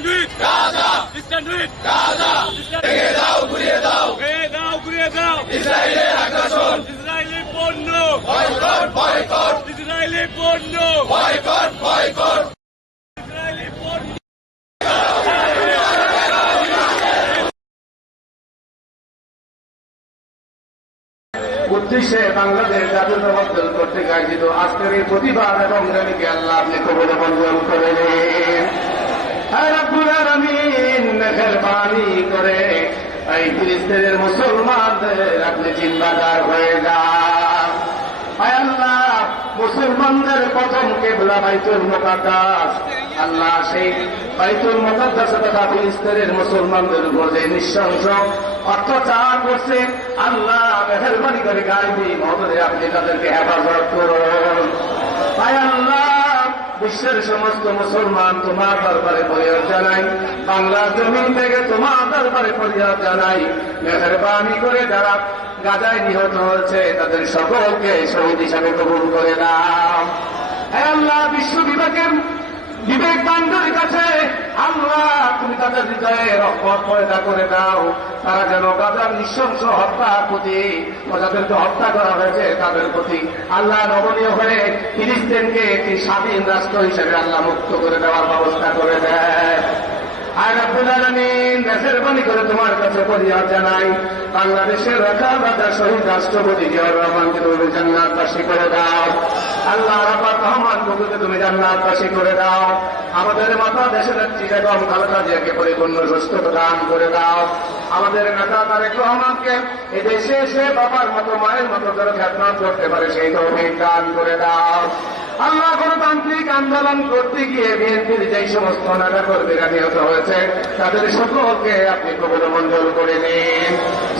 stand with Gaza. Stand with Gaza. ভেঙে দাও ঘুরিয়ে দাও ভেঙে দাও ঘুরিয়ে দাও ইসরায়েলের আগ্রাসন ইসরায়েলি পণ্য বয়কট বয়কট ইসরায়েলি পণ্য বয়কট বয়কট উদ্দেশ্যে বাংলাদেশ জাতীয়তাবাদ দল কর্তৃক আয়োজিত আজকের এই প্রতিবাদ এবং র্যালিকে আল্লাহ আপনি কবলে মঞ্জুর করে নিন আর আব্দুল আলমিন মুসলমানদের আপনি জিম্মাদার হয়ে যান। মুসলমানদের প্রথম কেবলা বাইতুল মোকাদ্দাস। আল্লাহ সেই বাইতুল মোকাদ্দাস তথা মুসলমানদের উপর যে নিঃশংস করছে, আল্লাহ মেহরবানি করে গাইবি মহদরে আপনি তাদেরকে হেফাজত করুন। আয় আল্লাহ বিশ্বের সমস্ত মুসলমান তোমার দরবারে পরিহার জানাই বাংলার জমিন থেকে তোমার দরবারে পরিহার জানাই। মেহরবানি করে যারা গাজায় নিহত হয়েছে, তাদের সকলকে শহীদ হিসাবে কবুল করে হে আল্লাহ, বিশ্ব বিবেকের বিবেক বান্ধবের কাছে আল্লাহ তাদের হৃদয়ে রক্ত পয়দা করে দাও। তারা যেন গাজার নৃশংস হত্যার প্রতি যাদেরকে হত্যা করা হয়েছে তাদের প্রতি আল্লাহ নবনীয় হয়ে ফিলিস্তিনকে একটি স্বাধীন রাষ্ট্র হিসেবে আল্লাহ মুক্ত করে দেওয়ার ব্যবস্থা করে দেয়। বাংলাদেশের দাও। আল্লাহ তুমি জান্নাতবাসী করে দাও। আমাদের মাতা দেশের বেগম খালেদা জিয়াকে পরিপূর্ণ সুস্থতা দান করে দাও। আমাদের নেতা তারেক রহমানকে এই দেশে এসে বাবার মতো, মায়ের মতো করে খ্যাতনাথ করতে পারে সেই তৌফিক দান করে দাও। আল্লাহ গণতান্ত্রিক আন্দোলন করতে গিয়ে বিএনপির যেই সমস্ত নেতা কর্মীরা নিহত হয়েছে তাদের সকলকে আপনি কবল মঞ্জুর করে নিন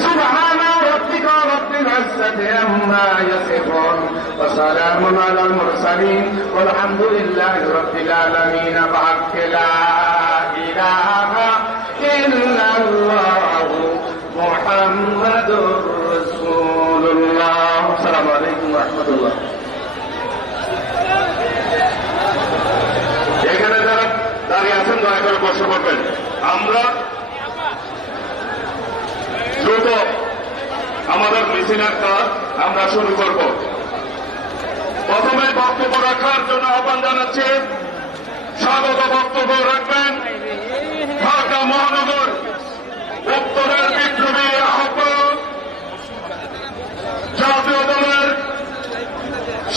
سبحان ربك رب العزة عما يصفون وسلام على المرسلين والحمد لله رب العالمين بحق لا إله إلا الله محمد رسول الله السلام عليكم ورحمة الله দাঁড়িয়ে আছেন, দয়া করে বসে পড়বেন আমরা দ্রুত আমাদের মিছিলের কাজ আমরা শুরু করব। প্রথমে বক্তব্য রাখার জন্য আহ্বান জানাচ্ছি। স্বাগত বক্তব্য রাখবেন ঢাকা মহানগর উত্তরের বিপ্লবী আহ্বায়ক জাতীয় দলের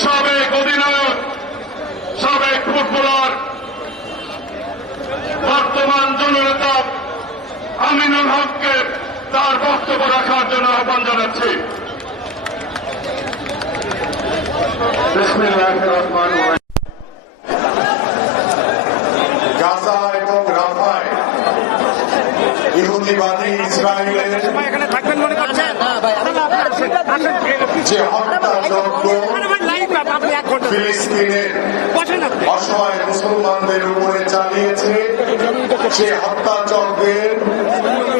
সাবেক অধিনায়ক, সাবেক ফুটবলার জননেতা আমিনুল হককে তার বক্তব্য রাখার জন্য আহ্বান জানাচ্ছি। গাজা এবং রাফায় ইহুদিবাদী ইসরায়েলের যে হত্যাযজ্ঞ ফিলিস্তিনের অসহায় মুসলমানদের উপরে সে হত্যাযজ্ঞের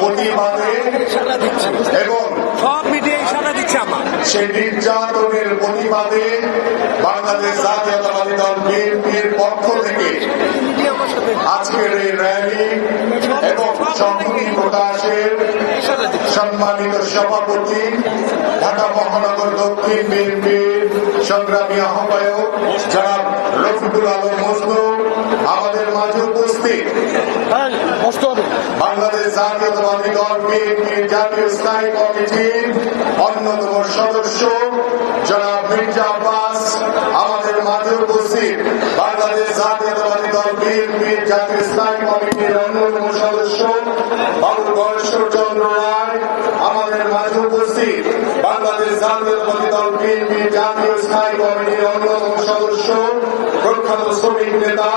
প্রতিবাদে এবং সব মিডিয়া ইশারা দিচ্ছে আমার। সে নির্যাতনের প্রতিবাদে বাংলাদেশ জাতীয়তাবাদী দল বিএনপির পক্ষ থেকে আজকের এই র্যালি এবং সংহতি প্রকাশের সম্মানিত সভাপতি ঢাকা মহানগর দক্ষিণ বিএনপির সংগ্রামী আহ্বায়ক জনাব রফিকুল আলম মজনু। আমাদের মাঝে উপস্থিত বাংলাদেশ জাতীয়তাবাদী দল বিএনপির জাতীয় স্থায়ী কমিটির অন্যতম সদস্য জনাব মির্জা আব্বাস আমাদের মাঝে উপস্থিত। বাংলাদেশ জাতীয়তাবাদী দল বিএনপির জাতীয় স্থায়ী কমিটির অন্যতম সদস্য বাবুল গণেশ্বর চন্দ্র রায় আমাদের মাঝে উপস্থিত। বাংলাদেশ জাতীয়তাবাদী দল বিএনপির জাতীয় স্থায়ী কমিটির অন্যতম সদস্য প্রখ্যাত শ্রমিক নেতা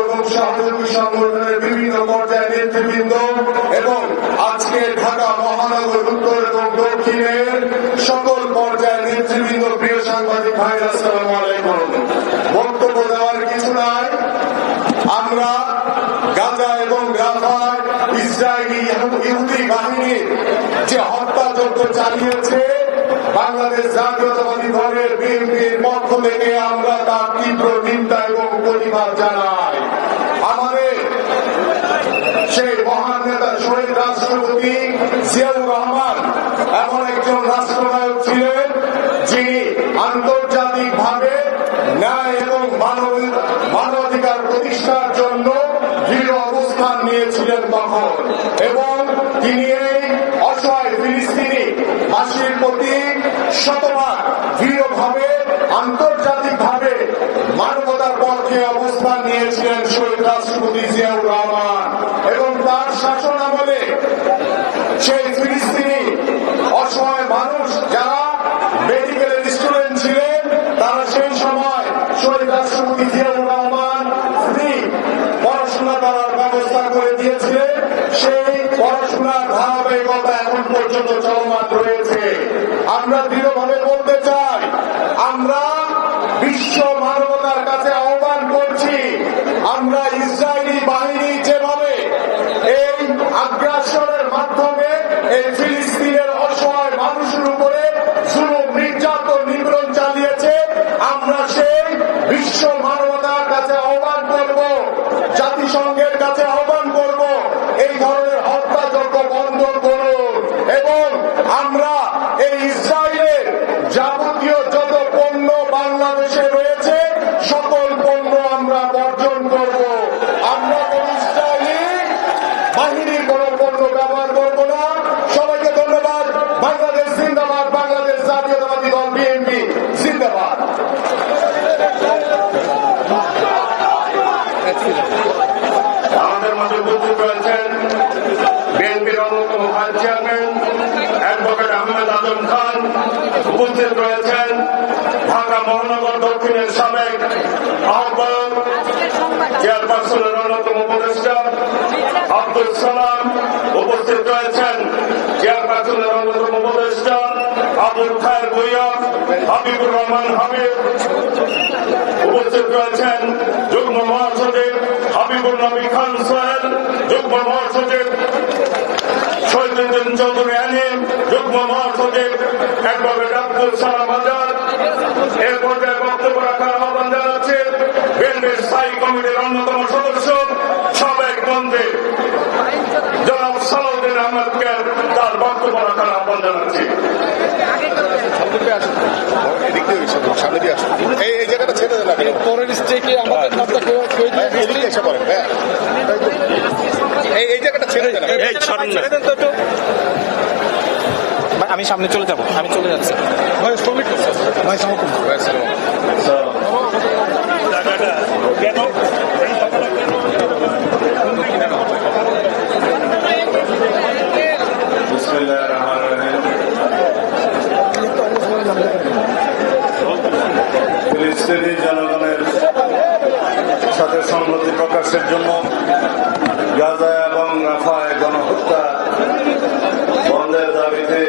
এবং সহযোগী সংগঠনের মহানগর এবং সকল পর্যায়ের নেতৃবৃন্দ প্রিয় সাংবাদিক ভাইরা আসসালামু আলাইকুম বক্তব্য দেওয়ার কিছু নাই আমরা গাজা এবং রাফায় ইসরায়েলি ইহুদি বাহিনীর যে হত্যাযজ্ঞ চালিয়েছে, বাংলাদেশ জাতীয়তাবাদী দলের বিএনপির পক্ষ থেকে আমরা তার তীব্র নিন্দা এবং প্রতিবাদ জানাই। আমাদের সেই মহান নেতা শহীদ রাষ্ট্রপতি জিয়াউর রহমান এমন একজন রাষ্ট্রনায়ক ছিলেন, যিনি আন্তর্জাতিক ভাবে ন্যায় এবং মানব মানবাধিকার প্রতিষ্ঠার জন্য দৃঢ় অবস্থান নিয়েছিলেন তখন। এবং তিনি এই বাসীর প্রতি শতভাগ দৃঢ়ভাবে, আন্তর্জাতিকভাবে মানবতার পক্ষে অবস্থান নিয়েছিলেন শহীদ রাষ্ট্রপতি জিয়াউর রহমান এবং তার শাসন আমলে সেই ফিলিস্তিনি অসহায় মানুষ যারা মেডিকেলের স্টুডেন্ট ছিলেন, তারা সেই সময় শহীদ রাষ্ট্রপতি জিয়াউর রহমান ফ্রি পড়াশোনা করার ব্যবস্থা করে দিয়েছিলেন সেই পড়াশোনার ধারাবাহিকতা এখন পর্যন্ত চলমান রয়েছে আমরা দৃঢ়ভাবে বলতে চাই আমরা বিশ্ব মানবতার কাছে আহ্বান করছি আমরা ইসরায়েলি বাহিনী যেভাবে এই আগ্রাসনের মাধ্যমে এই ফিলিস্তিনের অসহায় মানুষের উপরে জুলুম নির্যাতন নিপীড়ন চালিয়েছে আমরা সেই বিশ্ব মানবতার কাছে আহ্বান করব জাতিসংঘের কাছে আহ্বান করব এই ধরনের হত্যাযজ্ঞ বন্ধ করুন এবং আমরা এই ইসরায়েলের যাবতীয় যত পণ্য বাংলাদেশে রয়েছে সকল পণ্য আমরা বর্জন করব আমরা কোন ইসরায়েলি বাহিনীর কোন পণ্য ব্যবহার করব না। সবাইকে ধন্যবাদ। বাংলাদেশ জিন্দাবাদ বাংলাদেশ জাতীয়তাবাদী দল বিএনপি জিন্দাবাদ। আমাদের মাঝে উপস্থিত রয়েছেন বিএনপির অন্যতম vice chairman advocate Ahmed Azam Khan. উপস্থিত রয়েছেন ঢাকা মহানগর দক্ষিণের সাবেক আহ্বায়ক চেয়ারপারসনের অন্যতম উপদেষ্টা আব্দুল সালাম উপস্থিত রয়েছেন চেয়ারপারসনের অন্যতম উপদেষ্টা আবুল খায়ের ভুইয়া হাবিবুর রহমান হাবিব উপস্থিত রয়েছেন যুগ্ম মহাসচিব হাবিবুল নবী খান সোহেল, যুগ্ম মহাসচিব চৌধুরী আনিম যুগ্ম মহাসচিব অ্যাডভোকেট আব্দুল সালাম আজাদ এর পর্যায়ে বক্তব্য রাখার স্থায়ী কমিটির অন্যতম সদস্য সাবেক মন্ত্রী জনাব সালাউদ্দিন আহমদকে তার বক্তব্য রাখার আহ্বান জানাচ্ছি। পরের স্টেকে আমাদের নামটা এদিকে এসে পড়েন হ্যাঁ এই জায়গাটা ছেড়ে দেন। আমি সামনে চলে যাব। আমি চলে যাচ্ছি। ভাই শ্রমিক ভাই সালাম বিসমিল্লাহির রহমানির রহিম ফিলিস্তিনি জনগণের সাথে সংহতি প্রকাশের জন্য গাজা এবং রাফায় গণহত্যা বন্ধের দাবিতে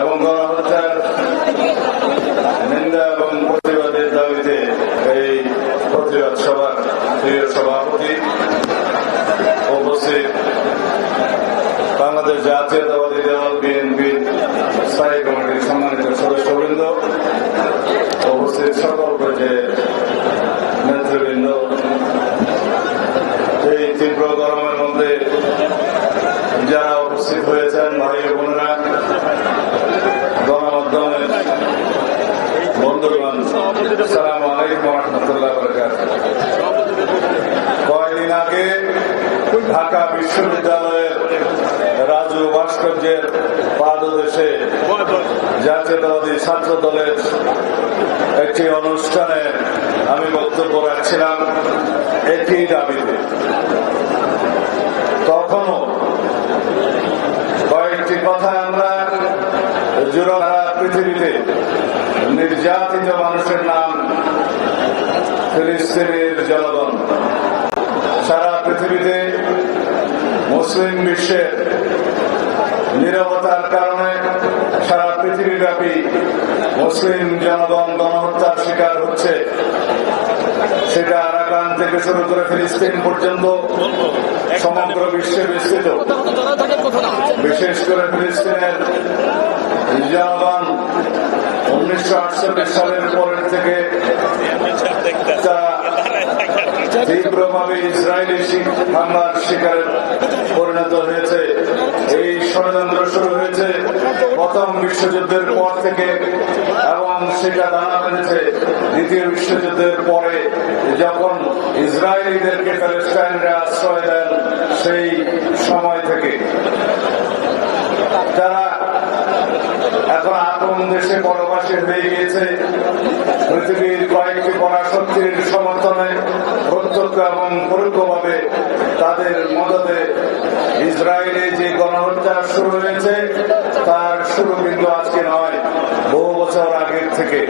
এবং গণহত্যার নিন্দা এবং প্রতিবাদের দাবিতে এই প্রতিবাদ সভার প্রিয় সভাপতি উপস্থিত বাংলাদেশ জাতীয়তাবাদী দল বিএনপি স্থায়ী কমিটির সম্মানিত সদস্যবৃন্দ উপস্থিত সকল পর্যায়ের নেতৃবৃন্দ এই তীব্র গরমের মধ্যে যারা উপস্থিত হয়েছেন ভাই ও বোনেরা গণমাধ্যমের বন্ধুগণ সালাম আলাইকুম রহমতুল্লাহ বরকাত কয়েকদিন আগে ঢাকা বিশ্ববিদ্যালয়ের রাজু ভাস্কর্যের পাদদেশে জাতীয়তাবাদী ছাত্র দলের একটি অনুষ্ঠানে আমি বক্তব্য রাখছিলাম একই দাবিতে। তখনও কয়েকটি কথা আমরা জোড়া পৃথিবীতে নির্যাতিত মানুষের নাম ফিলিস্তিনের জনগণ পৃথিবীতে মুসলিম বিশ্বের নিরবতার কারণে সারা পৃথিবী পৃথিবীব্যাপী মুসলিম জনগণ গণহত্যার শিকার হচ্ছে। সেটা আরাকান থেকে শুরু করে ফিলিস্তিন পর্যন্ত সমগ্র বিশ্বে বিস্তৃত। বিশেষ করে ফিলিস্তিনের জনগণ উনিশশো আটচল্লিশ সালের পরের থেকে তা তীব্রভাবে ইসরায়েলি হামলার শিকারে পরিণত হয়েছে। এই ষড়যন্ত্র শুরু হয়েছে। প্রথম বিশ্বযুদ্ধের পর থেকে এবং সেটা দানা বেঁধেছে দ্বিতীয় বিশ্বযুদ্ধের পরে যখন ইসরায়েলিদেরকে প্যালেস্টাইনরা আশ্রয় দেন, সেই সময় থেকে। যারা আপন দেশে পরবাসী হয়ে গিয়েছে। পৃথিবীর কয়েকটি পরাশক্তির সমর্থনে প্রত্যক্ষ এবং পরোক্ষভাবে তাদের মদতে ইসরায়েলে যে গণহত্যা শুরু হয়েছে, তার শুরু কিন্তু আজকে নয়, বহু বছর আগের থেকে।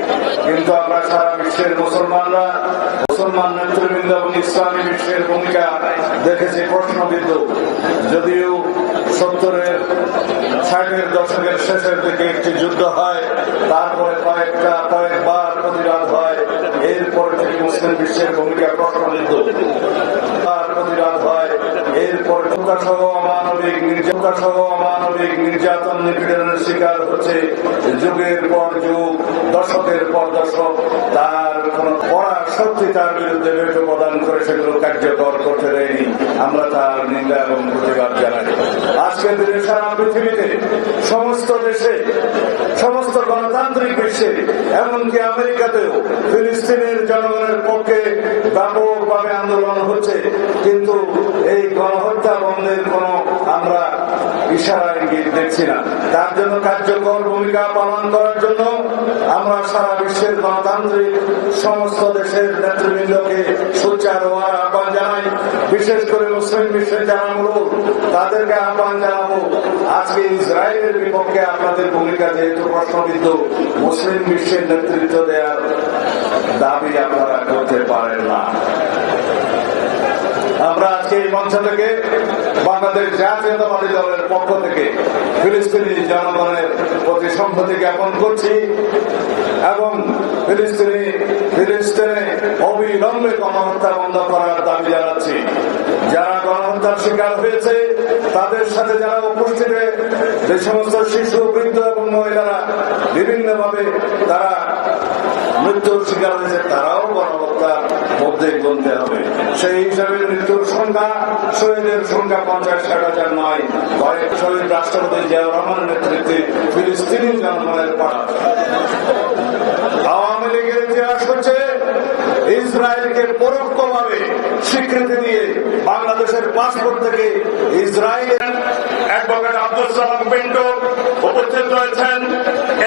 কিন্তু আমরা সারা বিশ্বের মুসলমানরা, মুসলমান নেতৃবৃন্দ এবং ইসলামী বিশ্বের ভূমিকা দেখেছি প্রশ্নবিদ্ধ যদিও সত্তরের, ষাটের দশকের শেষের দিকে একটি যুদ্ধ হয়, তারপরে কয়েকটা, কয়েকবার প্রতিবাদ হয়, এরপর থেকে মুসলিম বিশ্বের ভূমিকা প্রশ্নবিদ্ধ। তার প্রতিবাদ হয় নিপীড়নের শিকার হচ্ছে যুগের পর যুগ, দশকের পর দশক। তার কোন পড়া সত্যি তার বিরুদ্ধে ভেটো প্রদান করে সেগুলো কার্যকর করতে দেয়নি। আমরা তার নিন্দা এবং প্রতিবাদ জানাই। আজকের দিনে সারা পৃথিবীতে সমস্ত দেশে গণতান্ত্রিক বিশ্বে এমনকি আমেরিকাতেও ফিলিস্তিনের জনগণের পক্ষে ব্যাপকভাবে আন্দোলন হচ্ছে। কিন্তু এই গণহত্যা বন্ধের কোন আমরা ইশারা ইঙ্গিত দেখছি না। তার জন্য কার্যকর ভূমিকা পালন করার জন্য আমরা সারা বিশ্বের গণতান্ত্রিক সমস্ত দেশের নেতৃবৃন্দকে সোচ্চার হওয়ার আহ্বান জানাই। বিশেষ করে মুসলিম বিশ্বের যারা মূলক তাদেরকে আহ্বান জানাব, আজকে ইসরায়েলের বিপক্ষে আপনাদের ভূমিকা যেহেতু প্রশ্নবিদ্ধ, মুসলিম বিশ্বের নেতৃত্ব দেওয়ার দাবি আপনারা করতে পারেন না। আমরা আজকে এই মঞ্চ থেকে বাংলাদেশ জাতীয়তাবাদী দলের পক্ষ থেকে ফিলিস্তিনি জনগণের প্রতি সম্পত্তি জ্ঞাপন করছি। এবং ফিলিস্তিনি, ফিলিস্তিনে অবিলম্বে গণহত্যা বন্ধ করার দাবি জানাচ্ছি। যারা গণহত্যার শিকার হয়েছে, তাদের সাথে যারা উপস্থিত যে সমস্ত শিশু, বৃদ্ধ এবং মহিলারা বিভিন্নভাবে তারা মৃত্যুর শিকার হয়েছে, তারাও মধ্যে গুনতে হবে। সেই হিসাবে মৃত্যুর সংখ্যা, শহীদের পঞ্চাশ ষাট হাজার নয়। শহীদ রাষ্ট্রপতি নেতৃত্বে ফিলিস্তিনি পাড়া। আওয়ামী লীগের ইতিহাস হচ্ছে ইসরায়েলকে পরোক্ষভাবে স্বীকৃতি দিয়ে বাংলাদেশের পাসপোর্ট থেকে ইসরায়েলের অ্যাডভোকেট আব্দুল সালাম পিন্টু উপস্থিত রয়েছেন।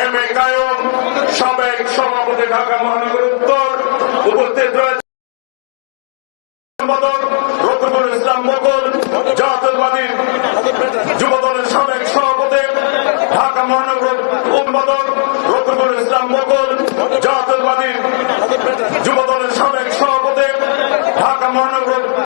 এম এ কায়ম, সাবেক সভাপতি ঢাকা মহানগর উত্তর, উপস্থিত রয়েছেন সদর রফিকুল ইসলাম মোগল জাতীয়বাদী যুবদলের সাবেক সভাপতি, ঢাকা মহানগর উন্মোদন রফিকুল ইসলাম মোগল জাতীয়বাদী যুবদলের সাবেক সভাপতি, ঢাকা মহানগর